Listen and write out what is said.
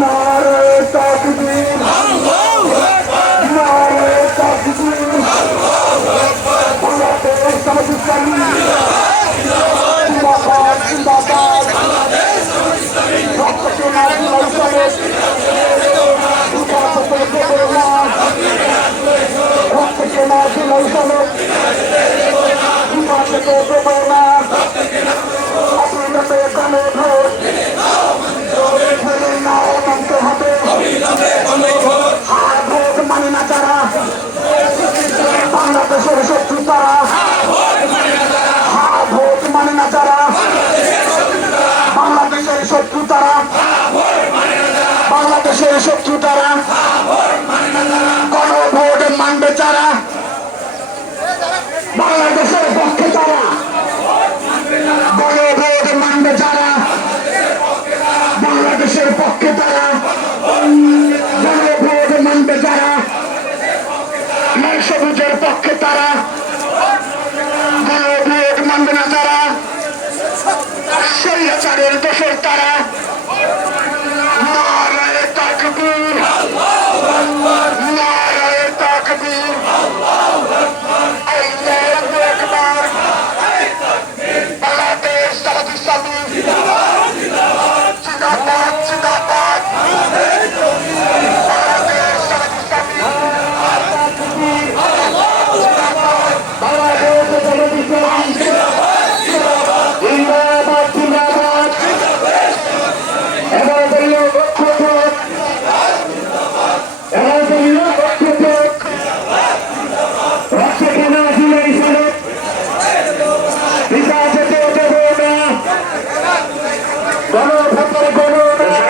নারে তাকবীর, নারে তাকবীর, বাংলাদেশ জামাত ইসলামী জিন্দাবাদ, জিন্দাবাদ, রক্তকে না দিলেও চলে, রক্তকে না দিলেও চলে, দেবো না, অবিলম্বে গণে ভোট, নাও মানতে হবে, আর ভোট মানে না যারা বাংলাদেশের শত্রু তারা, আর ভোট মানে না যারা বাংলাদেশের শত্রু তারা, বাংলাদেশের শত্রু তারা,